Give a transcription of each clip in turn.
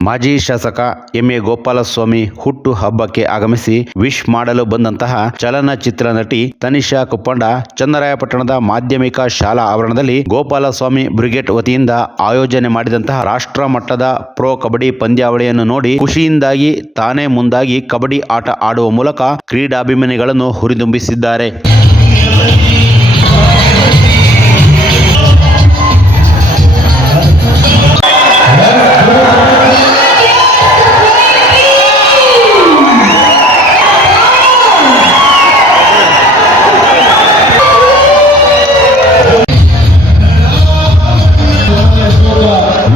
ಮಾಜಿ ಶಾಸಕ M A Gopalaswamy ಹುಟ್ಟು ಹಬ್ಬಕ್ಕೆ ಆಗಮಿಸಿ ವಿಶ್ ಮಾಡಲು ಬಂದಂತಹ ಚಲನಚಿತ್ರ ನಟಿ ತನಿಷಾ ಕುಪ್ಪಂಡ ಚನ್ನರಾಯಪಟ್ಟಣದ ಮಾಧ್ಯಮಿಕ ಶಾಲಾ ಆವರಣದಲ್ಲಿ ಗೋಪಾಲಸ್ವಾಮಿ ಬ್ರಿಗೇಡ್ ವತಿಯಿಂದ ಆಯೋಜನೆ ಮಾಡಿದಂತಹ ರಾಷ್ಟ್ರ ಮಟ್ಟದ ಪ್ರೊ ಕಬಡ್ಡಿ ಪಂದ್ಯಾವಳಿಯನ್ನು ನೋಡಿ ಖುಷಿಯಿಂದಾಗಿ ತಾನೇ ಮುಂದಾಗಿ ಕಬಡ್ಡಿ ಆಟ ಆಡುವ ಮೂಲಕ ಕ್ರೀಡಾಭಿಮಾನಿಗಳನ್ನು ಹುರಿದುಂಬಿಸಿದ್ದಾರೆ.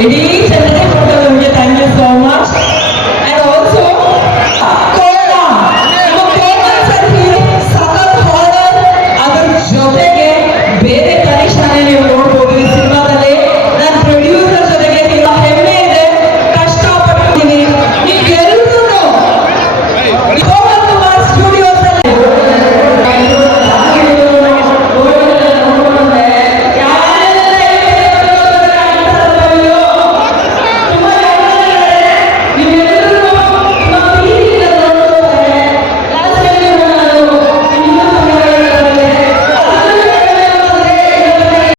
Ready?